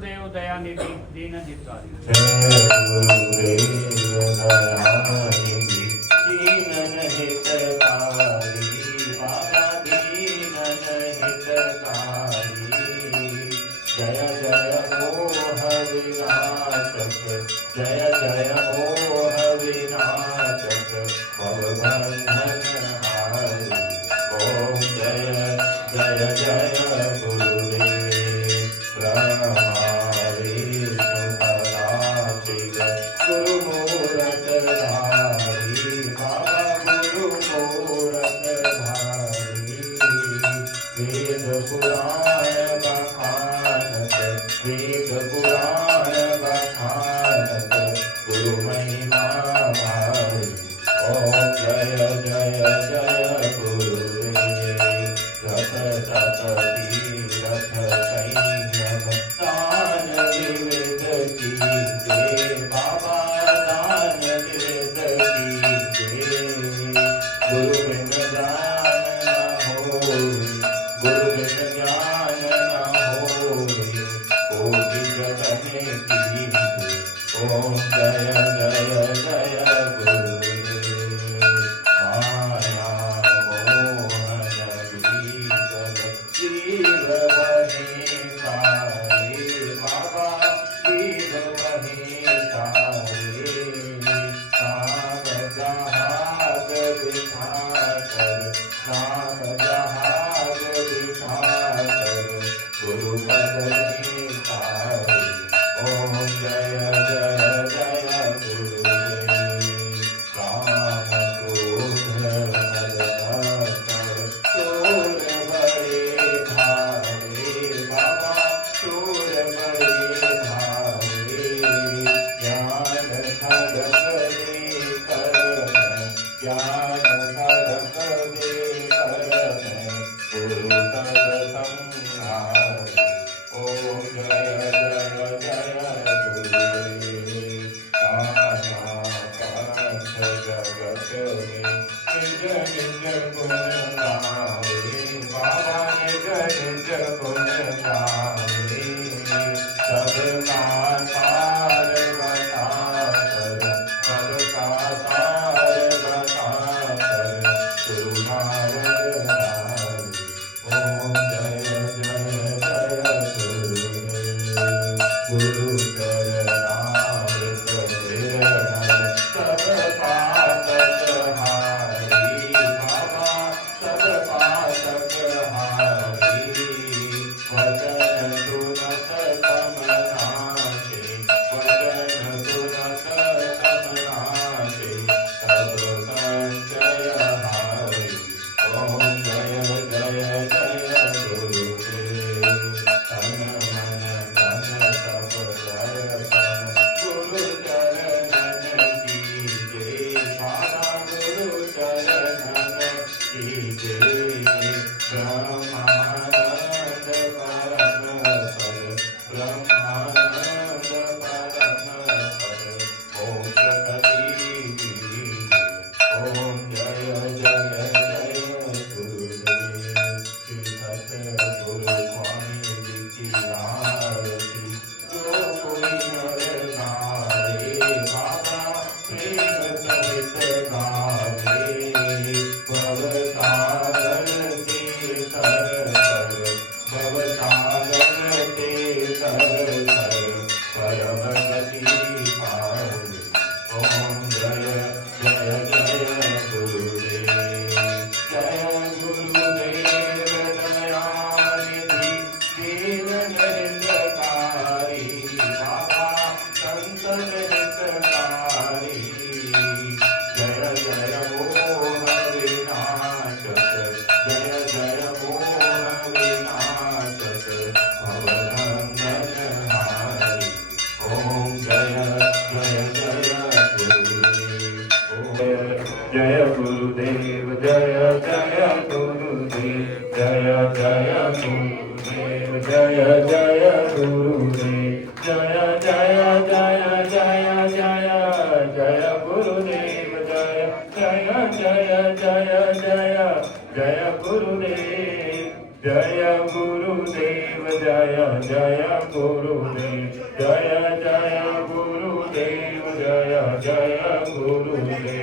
गुरुदेव दयानिधि दीन हितकारी। जय गुरुदेव दयानिधि दीन हितकारी, बाबा दीन हितकारी। जय जय मोह विनाशक, जय जय मोह विनाशक, भवबंधन हारी। ओम जय जय जय गुरुदेव ब्रह्मावि सुखदाशिव गुरुमूरत धारी, बाबा गुरुमूरत धारी। वेद पुराण बखानत, वेद पुराण बखानत, गुरु महिमा भारी। ओम जय जय जय गुरुदेव रथ तप तीरथ संयम दान विविध कीजिए, बाबा दान विविध कीजिए। गुरु बिन ज्ञान न होई, गुरु बिन ज्ञान न होई, कोटि जतन कीजिए। ओम जय जय जय गुरुदेव माया मोहन बीजल जीव वही सारे, बाबा जीव वही सारे। नाम जहाज बिठा कर, नाम जहाज बिठा कर, गुरु पद निधारे। ओम जय जय जय गुरुदेव राम क्रोध मद मत्सर चोर बड़े धारे, बाबा चोर बड़े धारे। ज्ञान खड़क दे कर में, ज्ञान खड़क दे कर में, गुरु तब संहारे। ओम जय जय जय गुरुदेव नाना पंथ जगत में निज निज गुण गावे, बाबा निज निज गुण गावे। सबका सार बता कर, सबका सार बता कर, गुरु नारद नारी। ओम जय जय जय गुरुदेव गुरु चरणामृत निर्मल सब पातक हारी, बाबा सब पातक हारी। वचन सुनत तम नाशे, वचन सुनत तम नाशे, सब संचय हारी। ओम जय जय जय गुरुदेव तन मन धन तप दर्शन, गुरु चरणन कीजे, बाबा गुरु चरणन कीजे। ब्रह्मानंद परम पद, ब्रह्मानंद परम पद, मोक्ष गति दीजिए। ओम जय जय जय गुरुदेव श्री सतगुरु स्वामी जी की आरती। जो कोई नर नारे, बाबा प्रेम सहित गावे। भवसागर के तर तर, भवसागर के तर तर, परम गति पावे। ओम जय जय जय गुरुदेव जय गुरुदेव दयानिधि दीन हितकारी, बाबा संत हितकारी। जय जय मोह विनाशक, जय जय मोह विनाशक, भवबंधन हारी। ओम जय जय गुरुदेव जय जय गुरुदेव जय जय गुरुदेव